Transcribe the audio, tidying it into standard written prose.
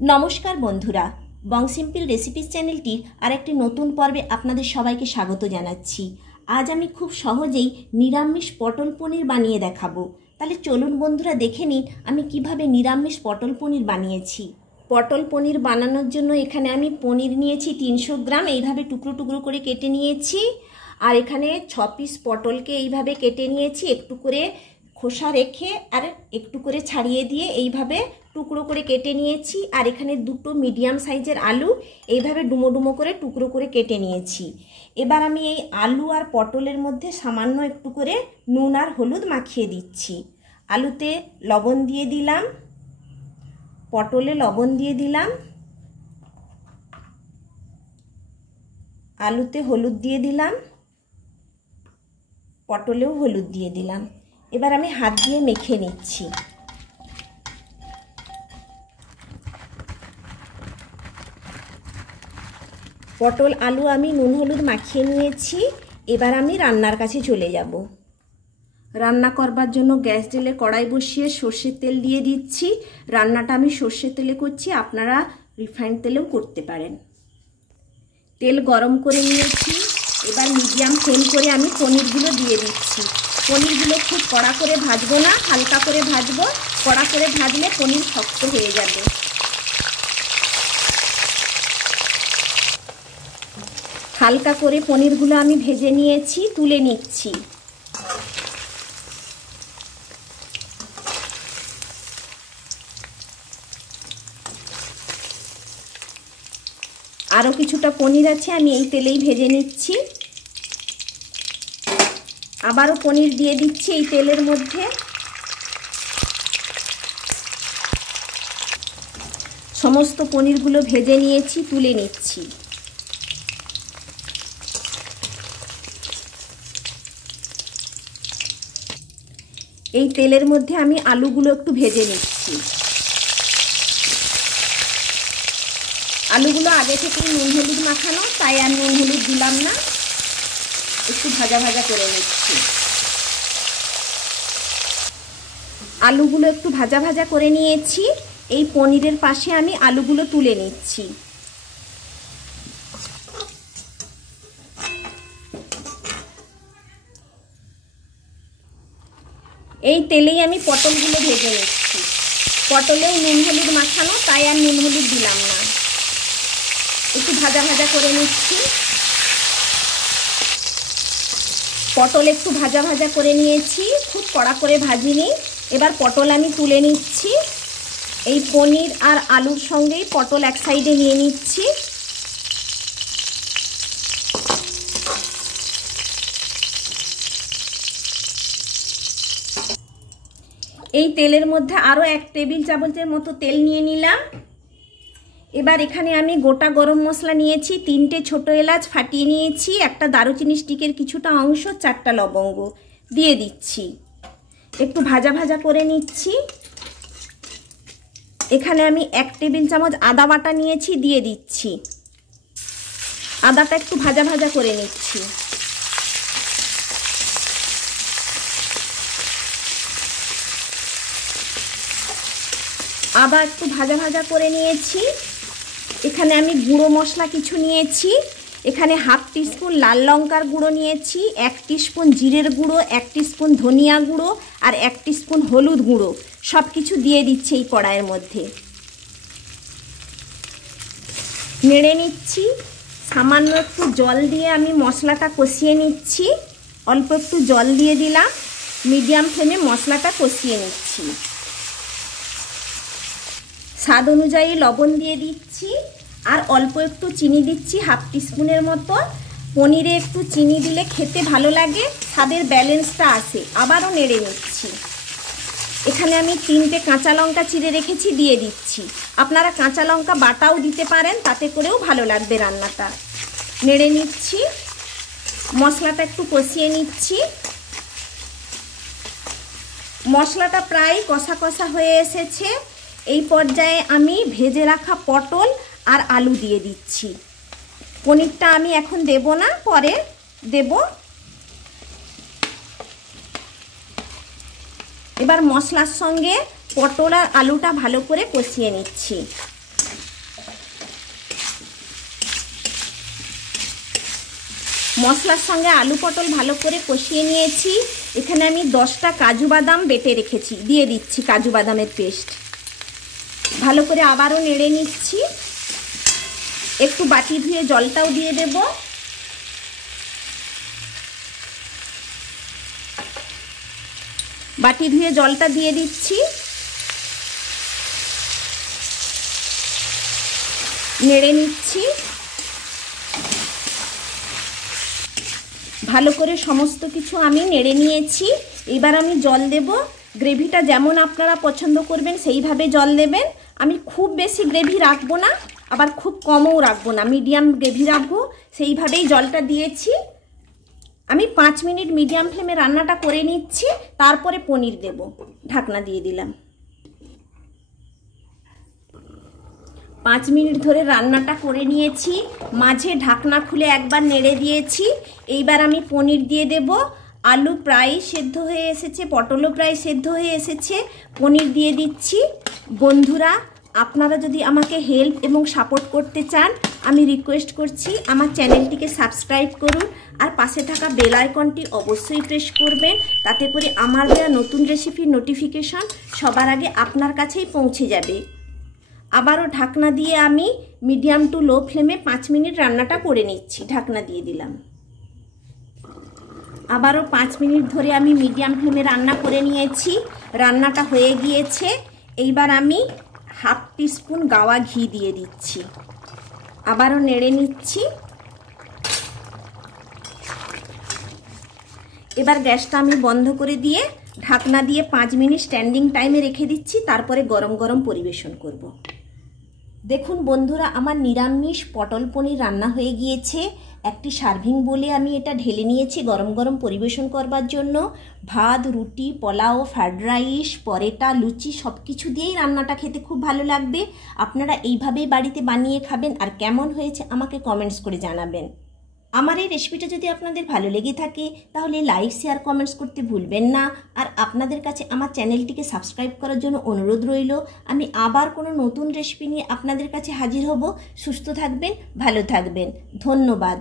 নমস্কার বন্ধুরা, বং simple recipes চ্যানেলটির আরেকটি নতুন পর্বে আপনাদের সবাইকে স্বাগত জানাচ্ছি। আজ আমি খুব সহজেই নিরামিষ পটল পনির বানিয়ে দেখাবো। তাহলে চলুন বন্ধুরা দেখে নিন আমি কিভাবে নিরামিষ পটল পনির বানিয়েছি। পটল পনির বানানোর জন্য এখানে আমি পনির নিয়েছি 300 গ্রাম, এইভাবে টুকরো টুকরো করে কেটে নিয়েছি। আর এখানে 6 পিস পটলকে এইভাবে কেটে নিয়েছি, একটু করে খোসা রেখে আর একটু করে ছাড়িয়ে দিয়ে এইভাবে টুকরো করে কেটে নিয়েছি। আর এখানে দুটো মিডিয়াম সাইজের আলু এইভাবে ডুমো ডুমো করে টুকরো করে কেটে নিয়েছি। এবার আমি এই আলু আর পটলের মধ্যে সামান্য একটু করে নুন আর হলুদ মাখিয়ে দিচ্ছি। আলুতে লবণ দিয়ে দিলাম, পটলে লবণ দিয়ে দিলাম, আলুতে হলুদ দিয়ে দিলাম, পটলেও হলুদ দিয়ে দিলাম। এবার আমি হাত দিয়ে মেখে নিচ্ছি। পটল আলু আমি নুন হলুদ মাখিয়ে নিয়েছি। এবার আমি রান্নার কাছে চলে যাব। রান্না করবার জন্য গ্যাস জ্বেলে কড়াই বসিয়ে সর্ষের তেল দিয়ে দিচ্ছি। রান্নাটা আমি সর্ষের তেলে করছি, আপনারা রিফাইন্ড তেলেও করতে পারেন। তেল গরম করে নিয়েছি। এবার মিডিয়াম ফ্লেম করে আমি পনিরগুলো দিয়ে দিচ্ছি। পনিরগুলো খুব কড়া করে ভাজবো না, হালকা করে ভাজবো। কড়া করে ভাজলে পনির শক্ত হয়ে যাবে। হালকা করে পনিরগুলো আমি ভেজে নিয়েছি, তুলে নিচ্ছি। আরও কিছুটা পনির আছে, আমি এই তেলেই ভেজে নিচ্ছি। আবারও পনির দিয়ে দিচ্ছি এই তেলের মধ্যে। সমস্ত পনিরগুলো ভেজে নিয়েছি, তুলে নিচ্ছি। এই তেলের মধ্যে আমি আলুগুলো একটু ভেজে নিচ্ছি। আলুগুলো আগে থেকেই নুন হলুদ মাখানো, তাই আর নুন হলুদ দিলাম না, একটু ভাজা ভাজা করে নিচ্ছি। আলুগুলো একটু ভাজা ভাজা করে নিয়েছি। এই পনিরের পাশে আমি আলুগুলো তুলে নিচ্ছি। এই তেলেই আমি পটলগুলো ভেজে নিচ্ছি। পটলেও নুন হলুদ মাখানো, তাই আর নুন হলুদ দিলাম না, একটু ভাজা ভাজা করে নিচ্ছি। পটল একটু ভাজা ভাজা করে নিয়েছি, খুব কড়া করে ভাজিনি। এবার পটল আমি তুলে নিচ্ছি। এই পনির আর আলুর সঙ্গেই পটল এক সাইডে নিয়ে নিচ্ছি। এই তেলের মধ্যে আরও 1 টেবিল চামচের মতো তেল নিয়ে নিলাম। এবার এখানে আমি গোটা গরম মশলা নিয়েছি, 3টে ছোট এলাচ ফাটিয়ে নিয়েছি, একটা দারুচিনি স্টিকের কিছুটা অংশ, 4টা লবঙ্গ দিয়ে দিচ্ছি। একটু ভাজা ভাজা করে নিচ্ছি। এখানে আমি 1 টেবিল চামচ আদা বাটা নিয়েছি, দিয়ে দিচ্ছি। আদাটা একটু ভাজা ভাজা করে নিচ্ছি। আদা একটু ভাজা ভাজা করে নিয়েছি। এখানে আমি গুঁড়ো মশলা কিছু নিয়েছি। এখানে হাফ টিস্পুন লাল লঙ্কার গুঁড়ো নিয়েছি, 1 টিস্পুন জিরের গুঁড়ো, 1 টিস্পুন ধনিয়া গুঁড়ো আর 1 টিস্পুন হলুদ গুঁড়ো, সব কিছু দিয়ে দিচ্ছি এই কড়াইয়ের মধ্যে। নেড়ে নিচ্ছি। সামান্য একটু জল দিয়ে আমি মশলাটা কষিয়ে নিচ্ছি। অল্প একটু জল দিয়ে দিলাম, মিডিয়াম ফ্লেমে মশলাটা কষিয়ে নিচ্ছি। স্বাদ অনুযায়ী লবণ দিয়ে দিচ্ছি আর অল্প একটু চিনি দিচ্ছি, হাফ টিস্পুনের মতো। পনিরে একটু চিনি দিলে খেতে ভালো লাগে, স্বাদের ব্যালেন্সটা আসে। আবারও নেড়ে নিচ্ছি। এখানে আমি 3টে কাঁচা লঙ্কা চিড়ে রেখেছি, দিয়ে দিচ্ছি। আপনারা কাঁচা লঙ্কা বাটাও দিতে পারেন, তাতে করেও ভালো লাগবে রান্নাটা। নেড়ে নিচ্ছি। মশলাটা একটু কষিয়ে নিচ্ছি। মশলাটা প্রায় কষা কষা হয়ে এসেছে। এই পর্যায়ে আমি ভেজে রাখা পটল আর আলু দিয়ে দিচ্ছি। পনিরটা আমি এখন দেব না, পরে দেব। এবার মশলার সঙ্গে পটল আর আলুটা ভালো করে কষিয়ে নিচ্ছি। মশলার সঙ্গে আলু পটল ভালো করে কষিয়ে নিয়েছি। এখানে আমি 10টা কাজু বাদাম বেটে রেখেছি, দিয়ে দিচ্ছি কাজু বাদামের পেস্ট। ভালো করে আবারও নেড়ে নিচ্ছি। একটু বাটি ধুয়ে জলটাও দিয়ে দেব। বাটি ধুয়ে জলটা দিয়ে দিচ্ছি। নেড়ে নিচ্ছি। ভালো করে সমস্ত কিছু আমি নেড়ে নিয়েছি। এবার আমি জল দেব। গ্রেভিটা যেমন আপনারা পছন্দ করবেন সেইভাবে জল দেবেন। আমি খুব বেশি গ্রেভি রাখবো না, আবার খুব কমও রাখবো না, মিডিয়াম গ্রেভি রাখবো, সেইভাবেই জলটা দিয়েছি। আমি 5 মিনিট মিডিয়াম ফ্লেমে রান্নাটা করে নিচ্ছি, তারপরে পনির দেব। ঢাকনা দিয়ে দিলাম। 5 মিনিট ধরে রান্নাটা করে নিয়েছি। মাঝে ঢাকনা খুলে একবার নেড়ে দিয়েছি। এইবার আমি পনির দিয়ে দেব। আলু প্রায় সেদ্ধ হয়ে এসেছে, পটলও প্রায় সেদ্ধ হয়ে এসেছে। পনির দিয়ে দিচ্ছি। বন্ধুরা, আপনারা যদি আমাকে হেল্প এবং সাপোর্ট করতে চান, আমি রিকোয়েস্ট করছি আমার চ্যানেলটিকে সাবস্ক্রাইব করুন, আর পাশে থাকা বেল আইকনটি অবশ্যই প্রেস করবেন। তাতে করে আমার দেওয়া নতুন রেসিপির নোটিফিকেশন সবার আগে আপনার কাছেই পৌঁছে যাবে। আবারও ঢাকনা দিয়ে আমি মিডিয়াম টু লো ফ্লেমে 5 মিনিট রান্নাটা করে নিচ্ছি। ঢাকনা দিয়ে দিলাম। আবারও 5 মিনিট ধরে আমি মিডিয়াম ফ্লেমে রান্না করে নিয়েছি। রান্নাটা হয়ে গিয়েছে। এইবার আমি 1/2 টিস্পুন গাওয়া ঘি দিয়ে দিচ্ছি। আবারও নেড়ে নিচ্ছি। এবার গ্যাসটা আমি বন্ধ করে দিয়ে ঢাকনা দিয়ে 5 মিনিট স্ট্যান্ডিং টাইমে রেখে দিচ্ছি। তারপরে গরম গরম পরিবেশন করব। দেখুন বন্ধুরা, আমার নিরামিষ পটল পনির রান্না হয়ে গিয়েছে। একটি সার্ভিং বলে আমি এটা ঢেলে নিয়েছি গরম গরম পরিবেশন করবার জন্য। ভাত, রুটি, পোলাও, ফ্রাইড রাইস, পরোটা, লুচি সব কিছু দিয়েই রান্নাটা খেতে খুব ভালো লাগবে। আপনারা এইভাবেই বাড়িতে বানিয়ে খাবেন, আর কেমন হয়েছে আমাকে কমেন্টস করে জানাবেন। আমার এই রেসিপিটা যদি আপনাদের ভালো লেগে থাকে তাহলে লাইক, শেয়ার, কমেন্টস করতে ভুলবেন না। আর আপনাদের কাছে আমার চ্যানেলটিকে সাবস্ক্রাইব করার জন্য অনুরোধ রইল। আমি আবার কোনো নতুন রেসিপি নিয়ে আপনাদের কাছে হাজির হব। সুস্থ থাকবেন, ভালো থাকবেন। ধন্যবাদ।